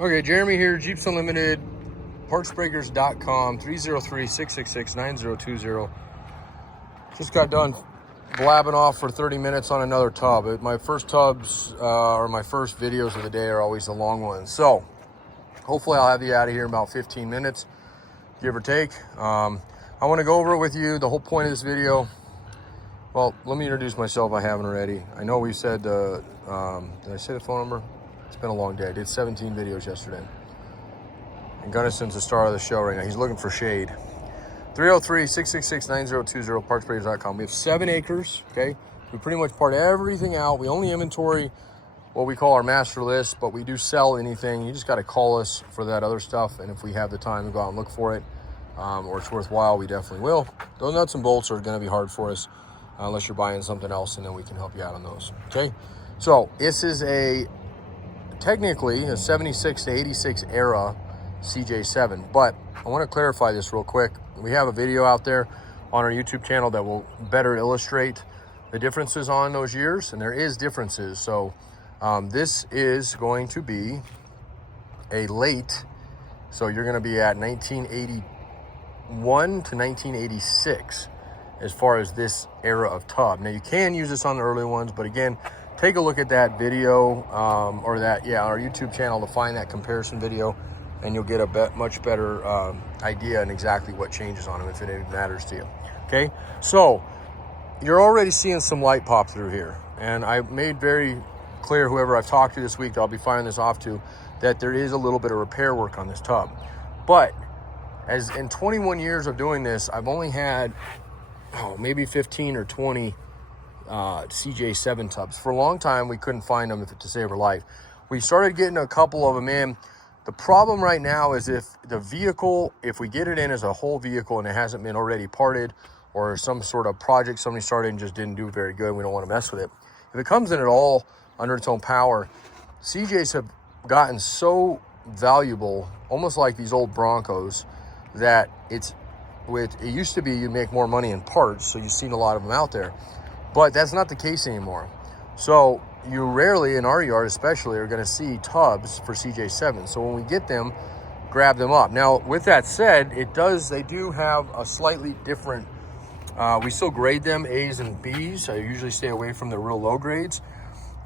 Okay, Jeremy here, Jeeps Unlimited, partsbreakers.com, 303-666-9020. Just got done blabbing off for 30 minutes on another tub. My first tubs, or my first videos of the day are always the long ones. So, hopefully I'll have you out of here in about 15 minutes, give or take. I want to go over it with you. The whole point of this video, well, let me introduce myself if I haven't already. I know we said, did I say the phone number? It's been a long day. I did 17 videos yesterday. And Gunnison's the star of the show right now. He's looking for shade. 303-666-9020, partsbreakers.com. We have 7 acres, okay? We pretty much part everything out. We only inventory what we call our master list, but we do sell anything. You just got to call us for that other stuff. And if we have the time to go out and look for it, or it's worthwhile, we definitely will. Those nuts and bolts are going to be hard for us unless you're buying something else, and then we can help you out on those, okay? So this is technically a 76 to 86 era CJ7, but I want to clarify this real quick. We have a video out there on our YouTube channel that will better illustrate the differences on those years, and there is differences. So this is going to be a late, so you're going to be at 1981 to 1986 as far as this era of tub. Now you can use this on the early ones, but again, take a look at that video, or that, our YouTube channel to find that comparison video, and you'll get a much better idea on exactly what changes on them if it even matters to you. Okay, so you're already seeing some light pop through here, and I made very clear, whoever I've talked to this week that I'll be firing this off to, that there is a little bit of repair work on this tub. But as in 21 years of doing this, I've only had maybe 15 or 20 CJ7 tubs. For a long time, we couldn't find them to save our life. We started getting a couple of them in. The problem right now is if the vehicle, if we get it in as a whole vehicle and it hasn't been already parted, or some sort of project somebody started and just didn't do very good, we don't want to mess with it. If it comes in at all under its own power, CJs have gotten so valuable, almost like these old Broncos, that it used to be you make more money in parts, so you've seen a lot of them out there. But that's not the case anymore. So you rarely, in our yard especially, are going to see tubs for CJ7. So when we get them, grab them up. Now, with that said, they do have a slightly different, we still grade them A's and B's. I usually stay away from the real low grades.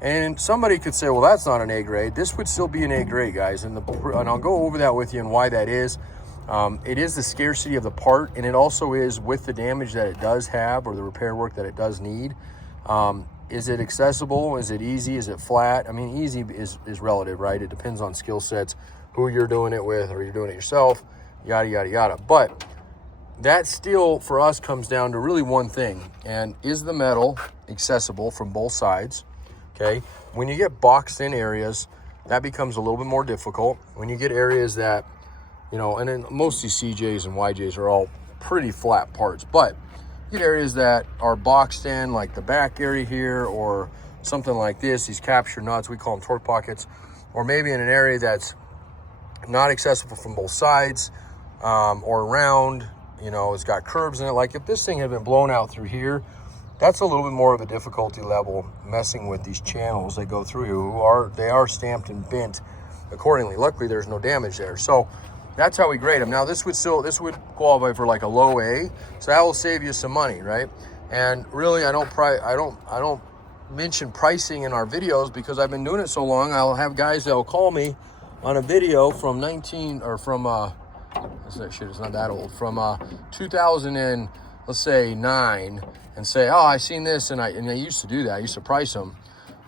And somebody could say, well, that's not an A grade. This would still be an A grade, guys. And I'll go over that with you and why that is. It is the scarcity of the part, and it also is with the damage that it does have, or the repair work that it does need. Is it accessible? Is it easy? Is it flat? I mean, easy is relative, right? It depends on skill sets, who you're doing it with, or you're doing it yourself, yada, yada, yada. But that still, for us, comes down to really one thing, and is the metal accessible from both sides, okay? When you get boxed in areas, that becomes a little bit more difficult. When you get areas that, and then most of these CJs and YJs are all pretty flat parts, but you get areas that are boxed in, like the back area here, or something like this, these capture nuts, we call them torque pockets, or maybe in an area that's not accessible from both sides, or round, it's got curves in it. Like if this thing had been blown out through here, that's a little bit more of a difficulty level messing with these channels that go through here, they are stamped and bent accordingly. Luckily, there's no damage there. So that's how we grade them. Now this would qualify for like a low A, so that will save you some money, right? And really, I don't mention pricing in our videos because I've been doing it so long. I'll have guys that will call me on a video from it's not that old, from 2000 and let's say 9, and say, oh, I seen this, and I used to do that. I used to price them.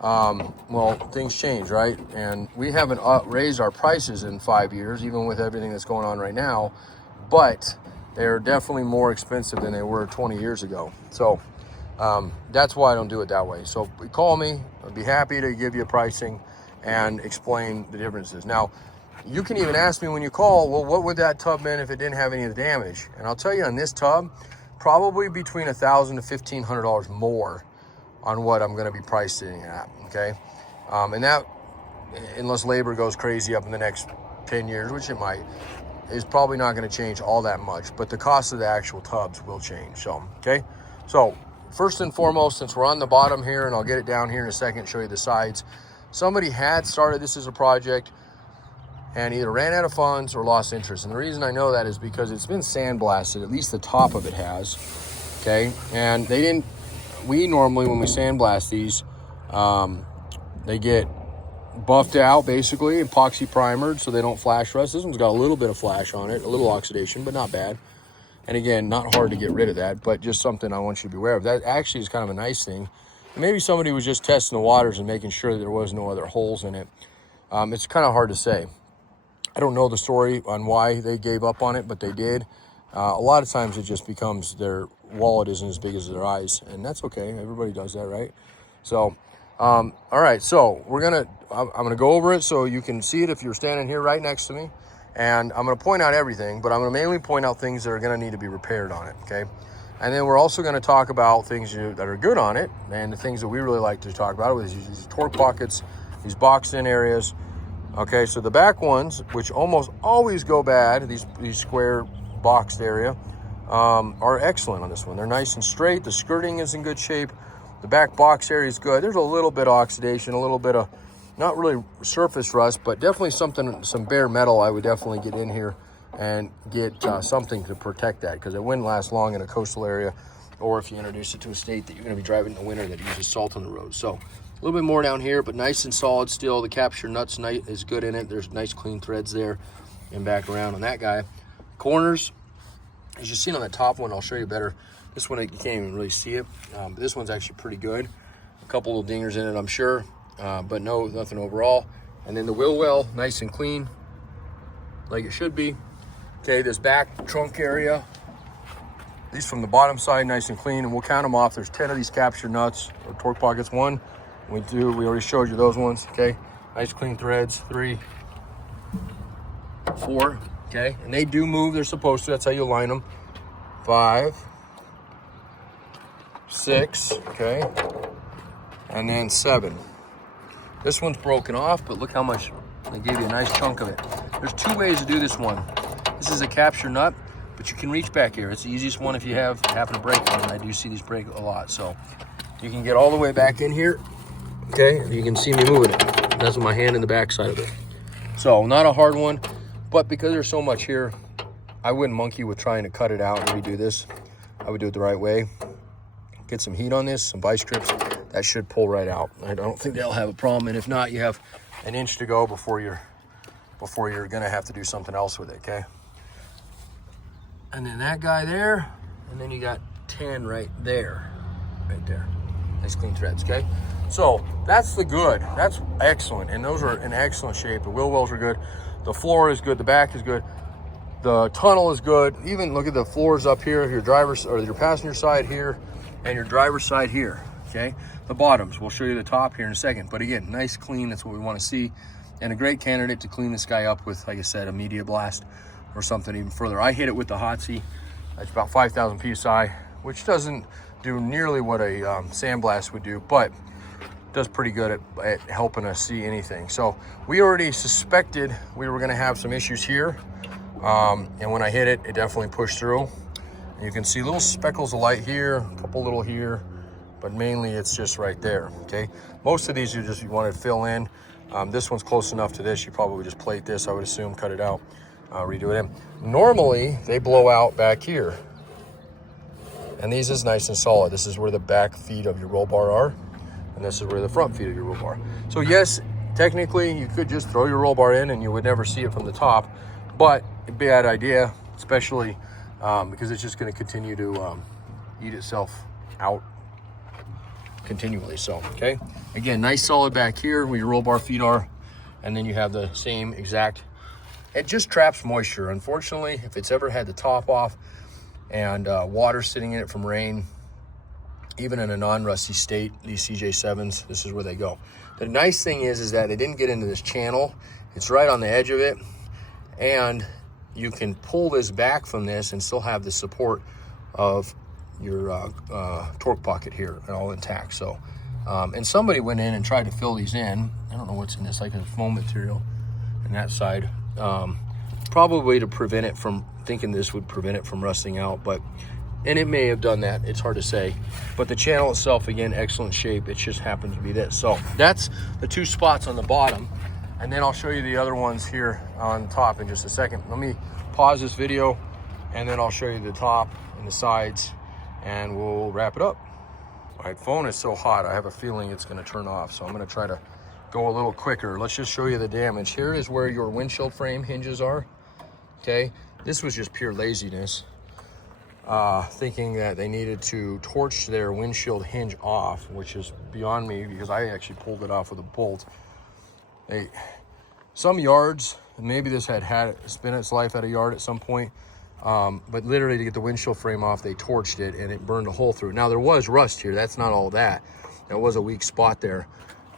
Well, things change, right? And we haven't raised our prices in 5 years, even with everything that's going on right now, but they're definitely more expensive than they were 20 years ago. So that's why I don't do it that way. So call me. I'd be happy to give you pricing and explain the differences. Now, you can even ask me when you call, well, what would that tub been if it didn't have any of the damage? And I'll tell you, on this tub, probably between $1,000 to $1,500 more on what I'm going to be pricing at, okay? And that, unless labor goes crazy up in the next 10 years, which it might, is probably not going to change all that much, but the cost of the actual tubs will change. So, okay? So, first and foremost, since we're on the bottom here, and I'll get it down here in a second, show you the sides, somebody had started this as a project, and either ran out of funds or lost interest. And the reason I know that is because it's been sandblasted, at least the top of it has, okay? And they didn't, we normally, when we sandblast these, they get buffed out, basically, epoxy primered so they don't flash rust. This one's got a little bit of flash on it, a little oxidation, but not bad. And again, not hard to get rid of that, but just something I want you to be aware of. That actually is kind of a nice thing. Maybe somebody was just testing the waters and making sure that there was no other holes in it. It's kind of hard to say. I don't know the story on why they gave up on it, but they did. A lot of times it just becomes their wallet isn't as big as their eyes, and that's okay. Everybody does that, right? So, all right, so I'm gonna go over it so you can see it if you're standing here right next to me. And I'm gonna point out everything, but I'm gonna mainly point out things that are gonna need to be repaired on it, okay? And then we're also gonna talk about things that are good on it, and the things that we really like to talk about is these torque pockets, these boxed in areas. Okay, so the back ones, which almost always go bad, these square boxed area, are excellent on this one. They're nice and straight, the skirting is in good shape, the back box area is good. There's a little bit of oxidation, a little bit of, not really surface rust, but definitely some bare metal I would definitely get in here and get something to protect that, because it wouldn't last long in a coastal area, or if you introduce it to a state that you're going to be driving in the winter that uses salt on the road. So a little bit more down here, but nice and solid still. The capture nuts is good in it. There's nice clean threads there and back around on that guy. Corners, as you've seen on the top one, I'll show you better. This one, you can't even really see it. But this one's actually pretty good. A couple little dingers in it, I'm sure. But no, nothing overall. And then the wheel well, nice and clean, like it should be. Okay, this back trunk area, these from the bottom side, nice and clean, and we'll count them off. There's 10 of these capture nuts or torque pockets. We already showed you those ones, okay? Nice clean threads, 3, 4, okay? And they do move, they're supposed to, that's how you line them. 5, 6, okay? And then 7. This one's broken off, but look how much, they gave you a nice chunk of it. There's 2 ways to do this one. This is a capture nut, but you can reach back here. It's the easiest one if you happen to break one, and I do see these break a lot. So you can get all the way back in here, okay? You can see me moving it. That's with my hand in the back side of it. So not a hard one, but because there's so much here, I wouldn't monkey with trying to cut it out and redo this. I would do it the right way. Get some heat on this, some vice grips. That should pull right out. I don't think they'll have a problem, and if not, you have an inch to go before you're gonna have to do something else with it, okay? And then that guy there, and then you got 10 right there. Nice clean threads, okay? So that's the good, that's excellent, and those are in excellent shape. The wheel wells are good, the floor is good, the back is good, the tunnel is good. Even look at the floors up here, your driver's or your passenger side here, and your driver's side here, okay? The bottoms, we'll show you the top here in a second, but again, nice clean, that's what we want to see, and a great candidate to clean this guy up with, like I said, a media blast or something even further. I hit it with the Hotsy. It's about 5,000 PSI, which doesn't do nearly what a sandblast would do, but does pretty good at helping us see anything. So we already suspected we were gonna have some issues here, and when I hit it, it definitely pushed through. And you can see little speckles of light here, a couple little here, but mainly it's just right there, okay? Most of these you want to fill in. This one's close enough to this, you probably would just plate this, I would assume, cut it out, redo it in. Normally, they blow out back here. And these is nice and solid. This is where the back feet of your roll bar are, and this is where the front feet of your roll bar. So yes, technically, you could just throw your roll bar in and you would never see it from the top, but a bad idea, especially because it's just gonna continue to eat itself out continually. So, okay, again, nice solid back here where your roll bar feet are, and then you have the same exact, it just traps moisture. Unfortunately, if it's ever had the top off and water sitting in it from rain, even in a non-rusty state, these CJ7s, this is where they go. The nice thing is that it didn't get into this channel. It's right on the edge of it, and you can pull this back from this and still have the support of your torque pocket here all intact. So and somebody went in and tried to fill these in. I don't know what's in this, like a foam material on that side, probably to prevent it from, thinking this would prevent it from rusting out, and it may have done that, it's hard to say. But the channel itself, again, excellent shape. It just happens to be this. So that's the 2 spots on the bottom. and then I'll show you the other ones here on top in just a second. Let me pause this video, and then I'll show you the top and the sides, and we'll wrap it up. All right, phone is so hot, I have a feeling it's gonna turn off, so I'm gonna try to go a little quicker. Let's just show you the damage. Here is where your windshield frame hinges are, okay? This was just pure laziness, thinking that they needed to torch their windshield hinge off, which is beyond me because I actually pulled it off with a bolt. Some yards, maybe this had spent its life at a yard at some point, but literally to get the windshield frame off, they torched it and it burned a hole through it. Now there was rust here, that's not all that. There was a weak spot there.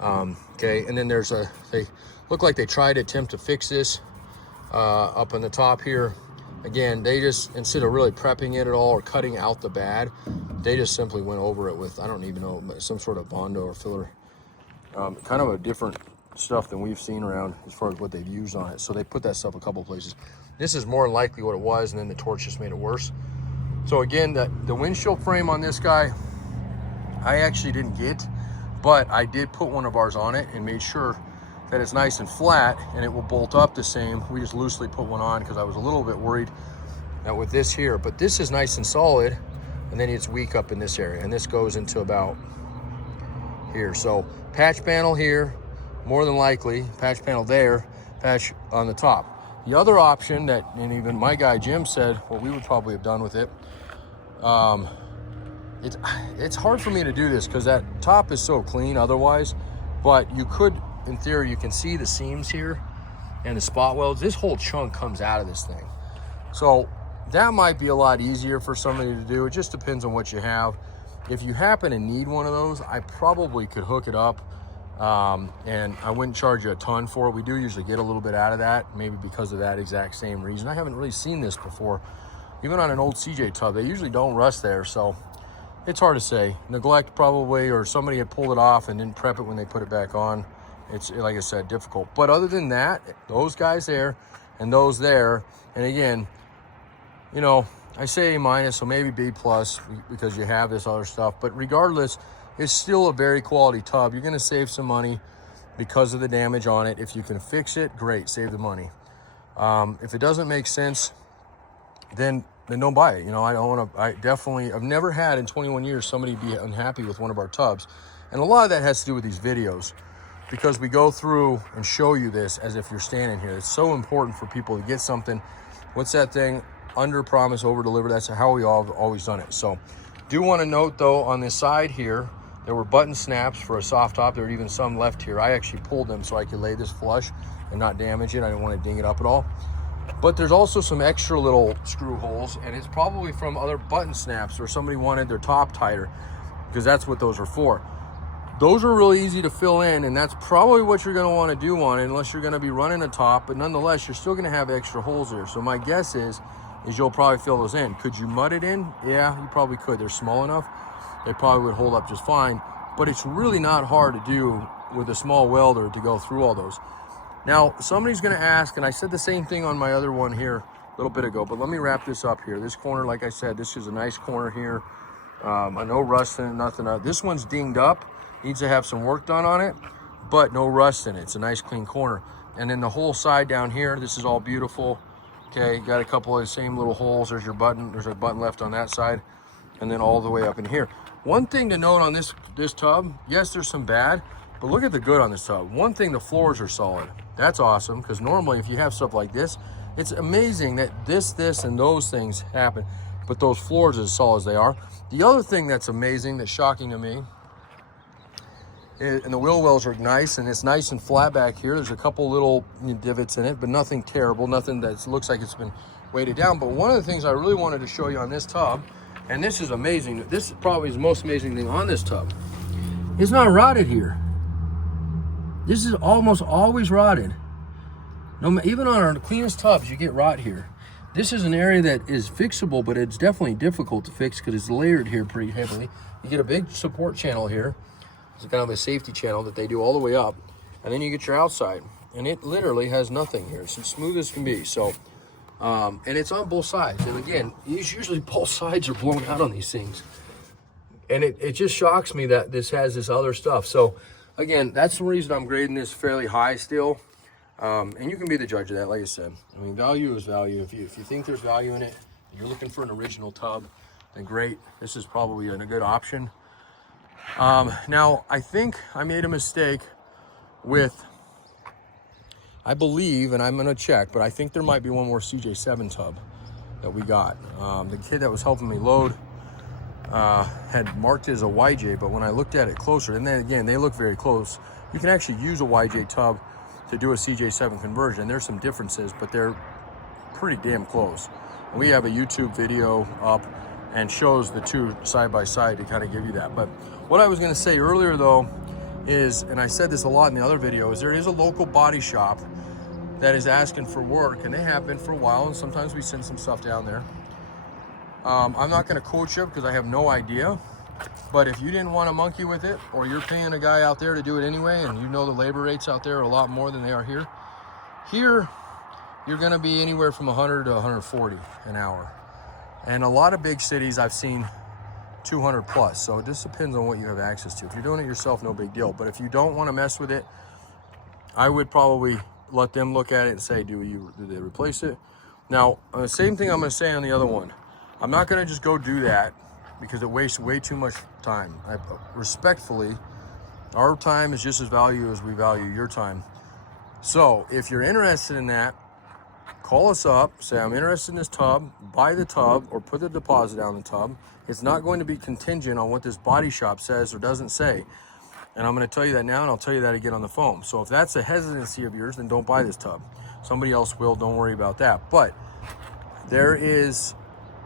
Okay, and then they look like they tried to attempt to fix this up on the top here. Again, they just, instead of really prepping it at all or cutting out the bad, they just simply went over it with, I don't even know, some sort of Bondo or filler. Kind of a different stuff than we've seen around as far as what they've used on it. So they put that stuff a couple places. This is more than likely what it was, and then the torch just made it worse. So again, the windshield frame on this guy, I actually didn't get, but I did put one of ours on it and made sure that it's nice and flat and it will bolt up the same. We just loosely put one on because I was a little bit worried that with this here, but this is nice and solid, and then it's weak up in this area, and this goes into about here. So patch panel here, more than likely, patch panel there, patch on the top. The other option that, and even my guy Jim said what we would probably have done with it, it's hard for me to do this because that top is so clean otherwise, but you could, in theory, you can see the seams here and the spot welds. This whole chunk comes out of this thing. So that might be a lot easier for somebody to do. It just depends on what you have. If you happen to need one of those, I probably could hook it up, and I wouldn't charge you a ton for it. We do usually get a little bit out of that, maybe because of that exact same reason. I haven't really seen this before. Even on an old CJ tub, they usually don't rust there, so it's hard to say. Neglect probably, or somebody had pulled it off and didn't prep it when they put it back on. It's, like I said, difficult. But other than that, those guys there and those there, and again, you know, I say A minus, so maybe B plus because you have this other stuff. But regardless, it's still a very quality tub. You're gonna save some money because of the damage on it. If you can fix it, great, save the money. If it doesn't make sense, then don't buy it. You know, I've never had in 21 years somebody be unhappy with one of our tubs. And a lot of that has to do with these videos, because we go through and show you this as if you're standing here. It's so important for people to get something. What's that thing? Under promise, over deliver. That's how we all have always done it. So do want to note though, on this side here, there were button snaps for a soft top. There are even some left here. I actually pulled them so I could lay this flush and not damage it. I didn't want to ding it up at all. But there's also some extra little screw holes, and it's probably from other button snaps, or somebody wanted their top tighter, because that's what those are for. Those are really easy to fill in, and that's probably what you're going to want to do on it, unless you're going to be running a top. But nonetheless, you're still going to have extra holes there. So my guess is you'll probably fill those in. Could you mud it in? Yeah, you probably could. They're small enough. They probably would hold up just fine. But it's really not hard to do with a small welder to go through all those. Now, somebody's going to ask, and I said the same thing on my other one here a little bit ago, but let me wrap this up here. This corner, like I said, this is a nice corner here. No rust in it, nothing. This one's dinged up. Needs to have some work done on it, but no rust in it. It's a nice clean corner. And then the whole side down here, this is all beautiful. Okay, got a couple of the same little holes. There's your button. There's a button left on that side, and then all the way up in here. One thing to note on this tub, yes, there's some bad, but look at the good on this tub. One thing, the floors are solid. That's awesome, because normally if you have stuff like this, it's amazing that this, and those things happen, but those floors are as solid as they are. The other thing that's amazing, that's shocking to me, and the wheel wells are nice, and it's nice and flat back here. There's a couple little divots in it, but nothing terrible, nothing that looks like it's been weighted down. But one of the things I really wanted to show you on this tub, and this is amazing, this probably is the most amazing thing on this tub, it's not rotted here. This is almost always rotted. Even on our cleanest tubs, you get rot here. This is an area that is fixable, but it's definitely difficult to fix because it's layered here pretty heavily. You get a big support channel here. It's kind of a safety channel that they do all the way up. And then you get your outside. And it literally has nothing here. It's as smooth as can be. So, and it's on both sides. And again, usually both sides are blown out on these things. And it just shocks me that this has this other stuff. So, again, that's the reason I'm grading this fairly high still. And you can be the judge of that, like I said. I mean, value is value. If you think there's value in it, and you're looking for an original tub, then great. This is probably a good option. Now, I think I made a mistake with, I believe, and I'm going to check, but I think there might be one more CJ7 tub that we got. The kid that was helping me load had marked it as a YJ, but when I looked at it closer, and then again, they look very close, you can actually use a YJ tub to do a CJ7 conversion. There's some differences, but they're pretty damn close. We have a YouTube video up and shows the two side by side to kind of give you that. But what I was going to say earlier though is, and I said this a lot in the other video, is there is a local body shop that is asking for work, and they have been for a while, and sometimes we send some stuff down there. I'm not going to quote you because I have no idea, but if you didn't want to monkey with it, or you're paying a guy out there to do it anyway, and you know the labor rates out there are a lot more than they are here, you're going to be anywhere from 100 to 140 an hour. And a lot of big cities I've seen 200 plus. So it just depends on what you have access to. If you're doing it yourself, no big deal. But if you don't want to mess with it, I would probably let them look at it and say, do they replace it? Now, the same thing I'm going to say on the other one. I'm not going to just go do that because it wastes way too much time. Respectfully, our time is just as valuable as we value your time. So if you're interested in that, call us up, say I'm interested in this tub, buy the tub, or put the deposit down the tub. It's not going to be contingent on what this body shop says or doesn't say. And I'm going to tell you that now, and I'll tell you that again on the phone. So if that's a hesitancy of yours, then don't buy this tub. Somebody else will, don't worry about that. But there is,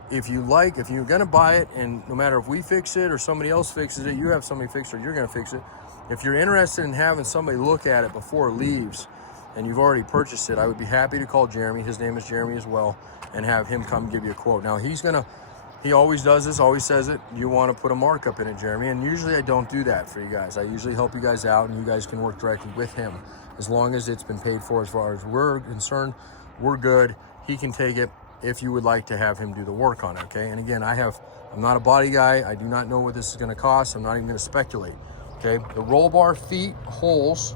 if you're going to buy it, and no matter if we fix it or somebody else fixes it, you have somebody fix it or you're going to fix it. If you're interested in having somebody look at it before it leaves, and you've already purchased it, I would be happy to call Jeremy. His name is Jeremy as well, and have him come give you a quote. Now he always does this, always says it, you want to put a markup in it, Jeremy, and usually I don't do that for you guys. I usually help you guys out, and you guys can work directly with him. As long as it's been paid for, as far as we're concerned, we're good. He can take it if you would like to have him do the work on it, okay? And again, I'm not a body guy. I do not know what this is gonna cost. I'm not even gonna speculate, okay? The roll bar feet holes,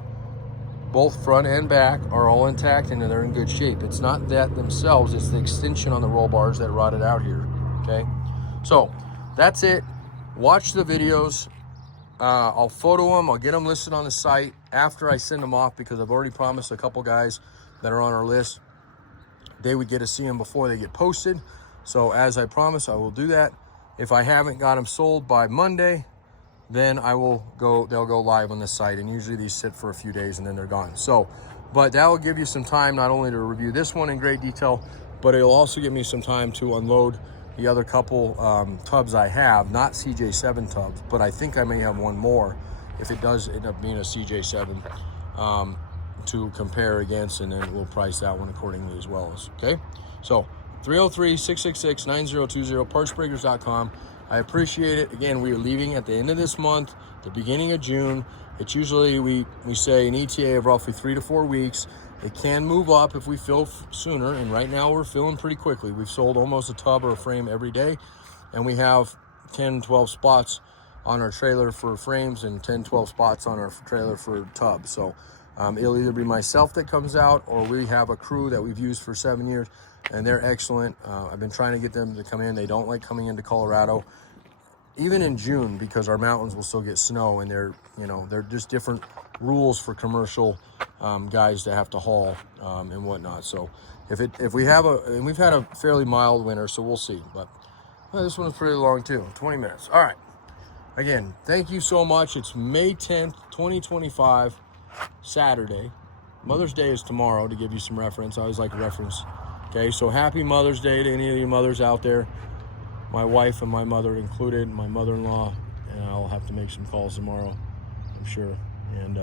both front and back, are all intact and they're in good shape. It's not that themselves, it's the extension on the roll bars that rotted out here, okay? So that's it. Watch the videos. I'll photo them, I'll get them listed on the site after I send them off, because I've already promised a couple guys that are on our list they would get to see them before they get posted. So as I promised, I will do that. If I haven't got them sold by Monday, then they'll go live on the site, and usually these sit for a few days and then they're gone. So, but that will give you some time not only to review this one in great detail, but it'll also give me some time to unload the other couple tubs I have, not CJ7 tubs, but I think I may have one more if it does end up being a CJ7 to compare against, and then we'll price that one accordingly as well. Okay, so 303-666-9020, partsbreakers.com. I appreciate it. Again, we are leaving at the end of this month, the beginning of June. It's usually, we say an ETA of roughly 3 to 4 weeks. It can move up if we fill sooner, and right now we're filling pretty quickly. We've sold almost a tub or a frame every day, and we have 10, 12 spots on our trailer for frames and 10, 12 spots on our trailer for tubs. So it'll either be myself that comes out, or we have a crew that we've used for 7 years, and they're excellent. I've been trying to get them to come in. They don't like coming into Colorado, even in June, because our mountains will still get snow, and they're just different rules for commercial guys to have to haul and whatnot. So if we have and we've had a fairly mild winter, so we'll see. But this one's pretty long too, 20 minutes. All right. Again, thank you so much. It's May 10th, 2025, Saturday. Mother's Day is tomorrow, to give you some reference. I always like a reference. Okay, so happy Mother's Day to any of you mothers out there. My wife and my mother included, my mother-in-law, and I'll have to make some calls tomorrow, I'm sure, and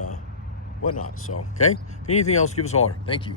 whatnot. So, okay, if anything else, give us a holler. Thank you.